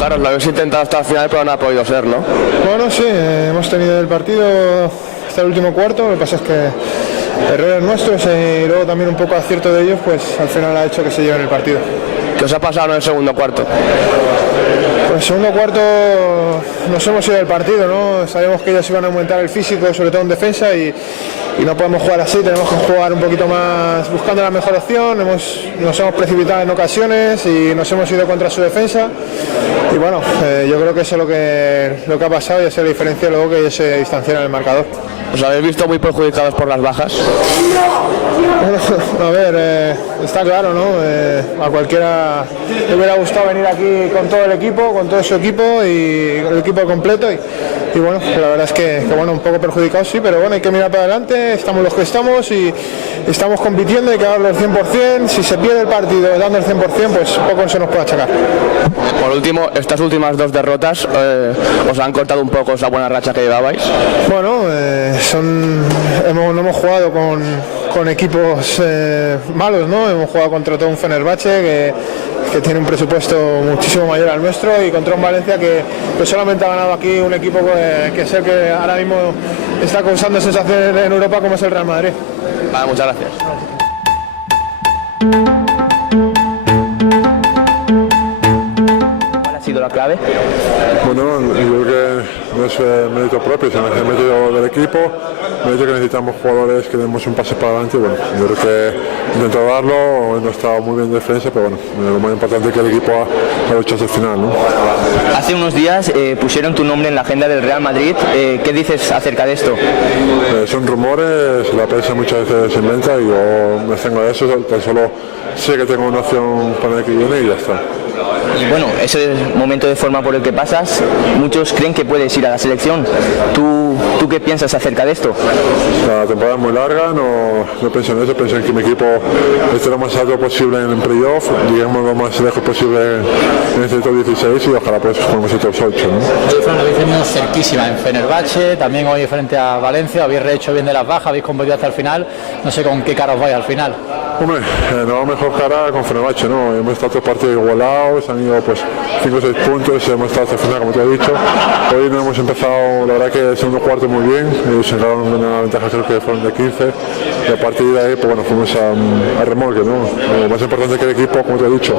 Claro, lo habéis intentado hasta el final, pero no ha podido ser, ¿no? Bueno, sí, hemos tenido el partido hasta el último cuarto, lo que pasa es que errores nuestros y luego también un poco acierto de ellos, pues al final ha hecho que se lleven el partido. ¿Qué os ha pasado en el segundo cuarto? Pues el segundo cuarto nos hemos ido del partido, ¿no? Sabemos que ellos iban a aumentar el físico, sobre todo en defensa, y no podemos jugar así, tenemos que jugar un poquito más buscando la mejor opción. Nos hemos precipitado en ocasiones y nos hemos ido contra su defensa. Y bueno, yo creo que eso es lo que ha pasado y esa es la diferencia luego que ellos se distanciaron en el marcador. ¿Os habéis visto muy perjudicados por las bajas? Bueno, a ver, está claro, ¿no? A cualquiera le hubiera gustado venir aquí con todo el equipo, con todo su equipo y el equipo completo. Y bueno, la verdad es que bueno, un poco perjudicados sí, pero bueno, hay que mirar para adelante, estamos los que estamos y estamos compitiendo, hay que darlo al 100%. Si se pierde el partido dando el 100%, pues poco se nos puede achacar. Por último, estas últimas dos derrotas os han cortado un poco esa buena racha que llevabais. Bueno, no hemos jugado con equipos malos, ¿no? Hemos jugado contra todo un Fenerbahce que tiene un presupuesto muchísimo mayor al nuestro y contra un Valencia que solamente ha ganado aquí un equipo que es el que ahora mismo está causando sensaciones en Europa, como es el Real Madrid. Vale, muchas gracias. ¿Cuál ha sido la clave? Bueno, yo creo que no es mérito propio, sino es mérito del equipo, mérito que necesitamos jugadores que demos un pase para adelante. Bueno, yo creo que intentado darlo, no ha estado muy bien en defensa, pero bueno, lo más importante es que el equipo ha luchado hasta el final, ¿no? Hace unos días pusieron tu nombre en la agenda del Real Madrid. ¿Qué dices acerca de esto? Son rumores, la prensa muchas veces se inventa y yo me tengo de eso, tan solo sé que tengo una opción para el que viene y ya está. Bueno, ese momento de forma por el que pasas, muchos creen que puedes ir a la selección. ¿Tú qué piensas acerca de esto? La temporada es muy larga, no pienso en eso, pienso en que mi equipo esté lo más alto posible en el playoff, digamos lo más lejos posible en el top 16 y ojalá pues jugamos el top 8, ¿no? Hoy Fran, habéis tenido cerquísima en Fenerbahce, también hoy frente a Valencia, habéis rehecho bien de las bajas, habéis competido hasta el final, no sé con qué cara os vais al final. Hombre, no mejor cara con Fenerbahce, ¿no? Hemos estado tres partidos igualados, han ido pues 5 o 6 puntos, hemos estado hasta el final, como te he dicho. Hoy no hemos empezado, la verdad que el segundo cuarto muy bien, ellos se ganaron una ventaja, creo que fueron de 15, y a partir de ahí, pues bueno, fuimos a remolque, ¿no? Lo más importante es que el equipo, como te he dicho,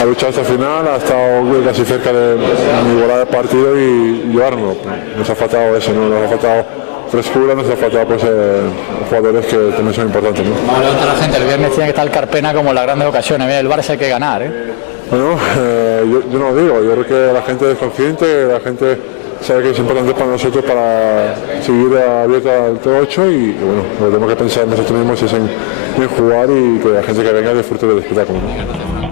ha luchado hasta el final, ha estado casi cerca de igualar el partido y llevarlo. Nos ha faltado eso, ¿no? Nos ha faltado frescura, nos ha faltado pues, jugadores que también son importantes, ¿no? Vamos a levantar a la gente, el viernes decían que está el Carpena como en las grandes ocasiones, mira, el Barça hay que ganar, ¿eh? Bueno, yo no lo digo, yo creo que la gente es consciente, la gente sabe que es importante para nosotros para seguir abierta al top 8 y bueno, lo que tenemos que pensar nosotros mismos es en jugar y que la gente que venga disfrute del espectáculo, ¿no?